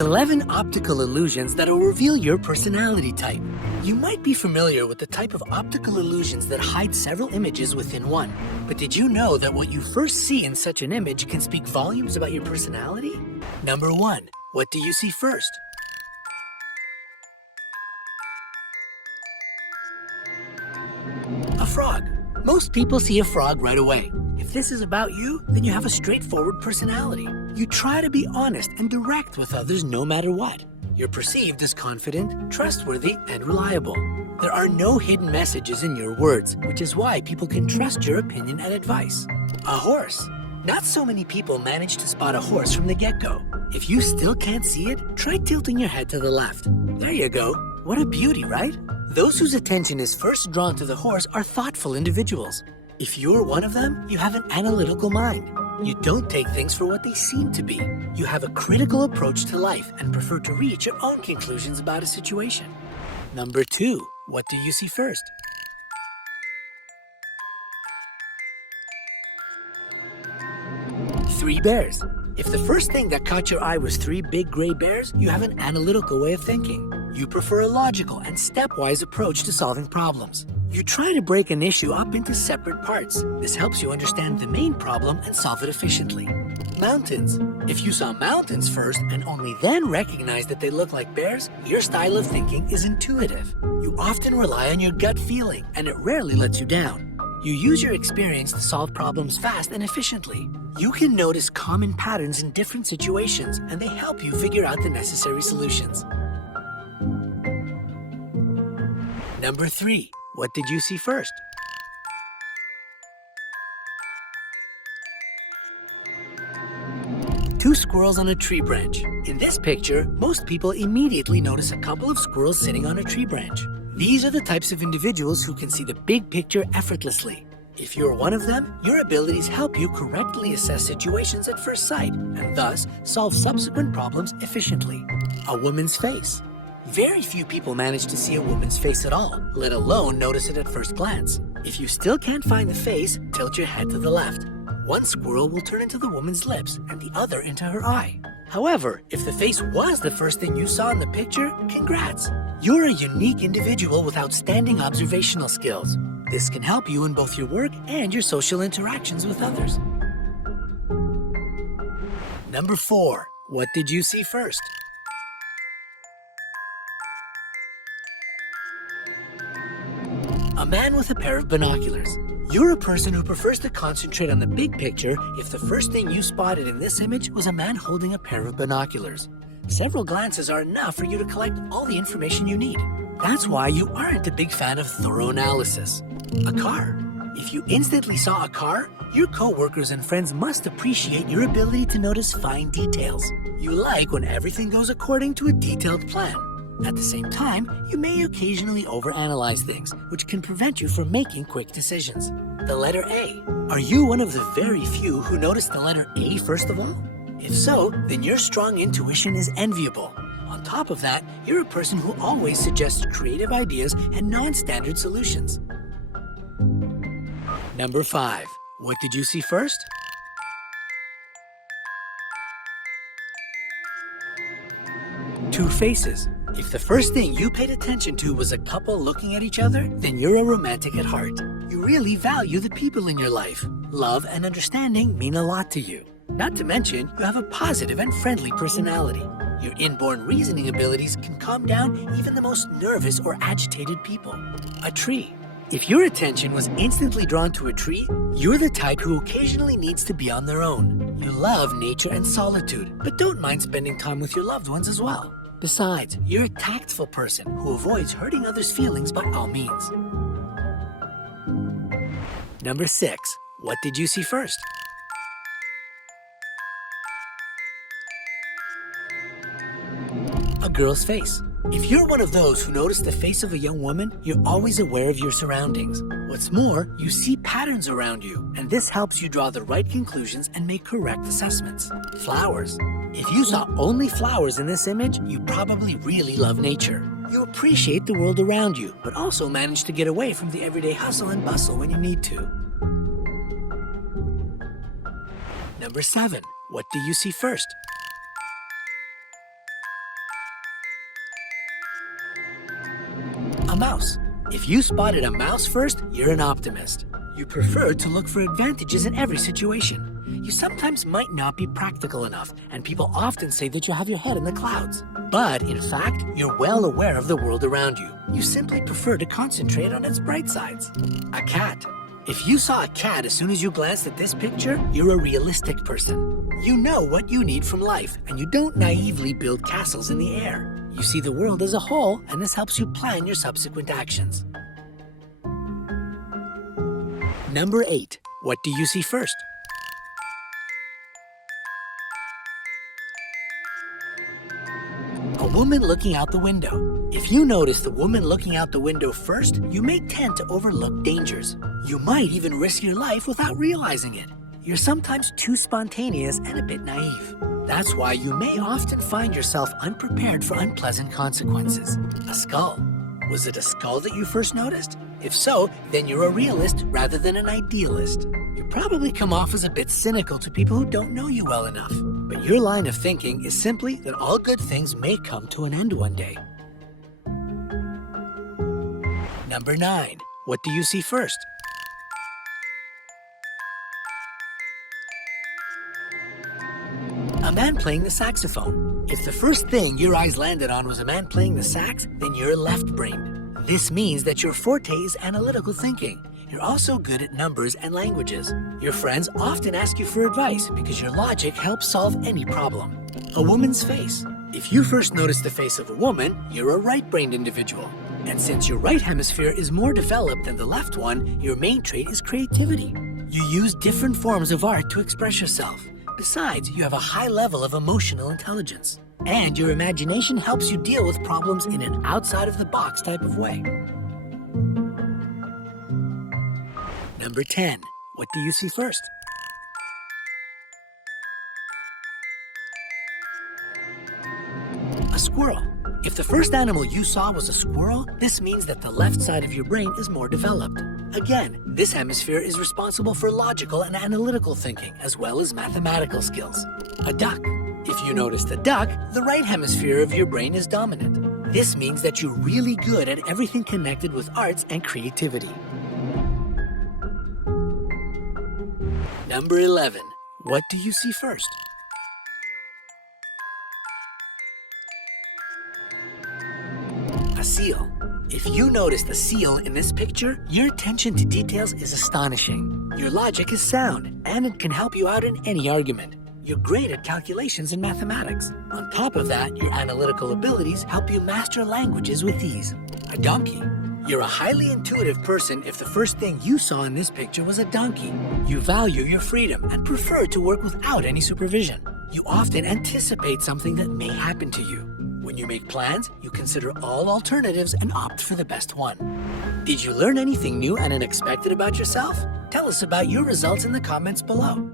11 optical illusions that will reveal your personality type. You might be familiar with the type of optical illusions that hide several images within one. But did you know that what you first see in such an image can speak volumes about your personality? Number 1. What do you see first? A frog. Most people see a frog right away. If this is about you, then you have a straightforward personality. You try to be honest and direct with others no matter what. You're perceived as confident, trustworthy, and reliable. There are no hidden messages in your words, which is why people can trust your opinion and advice. A horse. Not so many people manage to spot a horse from the get-go. If you still can't see it, try tilting your head to the left. There you go. What a beauty, right? Those whose attention is first drawn to the horse are thoughtful individuals. If you're one of them, you have an analytical mind. You don't take things for what they seem to be. You have a critical approach to life and prefer to reach your own conclusions about a situation. Number 2. What do you see first? Three bears. If the first thing that caught your eye was 3 big gray bears, you have an analytical way of thinking. You prefer a logical and stepwise approach to solving problems. You try to break an issue up into separate parts. This helps you understand the main problem and solve it efficiently. Mountains. If you saw mountains first and only then recognized that they look like bears, your style of thinking is intuitive. You often rely on your gut feeling, and it rarely lets you down. You use your experience to solve problems fast and efficiently. You can notice common patterns in different situations, and they help you figure out the necessary solutions. Number 3. What did you see first? Two squirrels on a tree branch. In this picture, most people immediately notice a couple of squirrels sitting on a tree branch. These are the types of individuals who can see the big picture effortlessly. If you're one of them, your abilities help you correctly assess situations at first sight, and thus solve subsequent problems efficiently. A woman's face. Very few people manage to see a woman's face at all, let alone notice it at first glance. If you still can't find the face, tilt your head to the left. One squirrel will turn into the woman's lips and the other into her eye. However, if the face was the first thing you saw in the picture, congrats! You're a unique individual with outstanding observational skills. This can help you in both your work and your social interactions with others. Number 4. What did you see first? A man with a pair of binoculars. You're a person who prefers to concentrate on the big picture if the first thing you spotted in this image was a man holding a pair of binoculars. Several glances are enough for you to collect all the information you need. That's why you aren't a big fan of thorough analysis. A car. If you instantly saw a car, your co-workers and friends must appreciate your ability to notice fine details. You like when everything goes according to a detailed plan. At the same time, you may occasionally overanalyze things, which can prevent you from making quick decisions. The letter A. Are you one of the very few who notice the letter A first of all? If so, then your strong intuition is enviable. On top of that, you're a person who always suggests creative ideas and non-standard solutions. Number 5. What did you see first? Two faces. If the first thing you paid attention to was a couple looking at each other, then you're a romantic at heart. You really value the people in your life. Love and understanding mean a lot to you. Not to mention, you have a positive and friendly personality. Your inborn reasoning abilities can calm down even the most nervous or agitated people. A tree. If your attention was instantly drawn to a tree, you're the type who occasionally needs to be on their own. You love nature and solitude, but don't mind spending time with your loved ones as well. Besides, you're a tactful person who avoids hurting others' feelings by all means. Number 6. What did you see first? A girl's face. If you're one of those who notice the face of a young woman, you're always aware of your surroundings. What's more, you see patterns around you, and this helps you draw the right conclusions and make correct assessments. Flowers. If you saw only flowers in this image, you probably really love nature. You appreciate the world around you, but also manage to get away from the everyday hustle and bustle when you need to. Number 7. What do you see first? mouse. If you spotted a mouse first, you're an optimist. You prefer to look for advantages in every situation. You sometimes might not be practical enough, and people often say that you have your head in the clouds. But in fact, you're well aware of the world around you. You simply prefer to concentrate on its bright sides. A cat. If you saw a cat as soon as you glanced at this picture, you're a realistic person. You know what you need from life, and you don't naively build castles in the air. You see the world as a whole, and this helps you plan your subsequent actions. Number 8. What do you see first? A woman looking out the window. If you notice the woman looking out the window first, you may tend to overlook dangers. You might even risk your life without realizing it. You're sometimes too spontaneous and a bit naive. That's why you may often find yourself unprepared for unpleasant consequences. A skull. Was it a skull that you first noticed? If so, then you're a realist rather than an idealist. You probably come off as a bit cynical to people who don't know you well enough. But your line of thinking is simply that all good things may come to an end one day. Number 9. What do you see first? A man playing the saxophone. If the first thing your eyes landed on was a man playing the sax, then you're left-brained. This means that your forte is analytical thinking. You're also good at numbers and languages. Your friends often ask you for advice because your logic helps solve any problem. A woman's face. If you first notice the face of a woman, you're a right-brained individual. And since your right hemisphere is more developed than the left one, your main trait is creativity. You use different forms of art to express yourself. Besides, you have a high level of emotional intelligence. And your imagination helps you deal with problems in an outside-of-the-box type of way. Number 10. What do you see first? A squirrel. If the first animal you saw was a squirrel, this means that the left side of your brain is more developed. Again, this hemisphere is responsible for logical and analytical thinking, as well as mathematical skills. A duck. If you noticed a duck, the right hemisphere of your brain is dominant. This means that you're really good at everything connected with arts and creativity. Number 11. What do you see first? A seal. If you noticed a seal in this picture, your attention to details is astonishing. Your logic is sound, and it can help you out in any argument. You're great at calculations and mathematics. On top of that, your analytical abilities help you master languages with ease. A donkey. You're a highly intuitive person if the first thing you saw in this picture was a donkey. You value your freedom and prefer to work without any supervision. You often anticipate something that may happen to you. When you make plans, you consider all alternatives and opt for the best one. Did you learn anything new and unexpected about yourself? Tell us about your results in the comments below.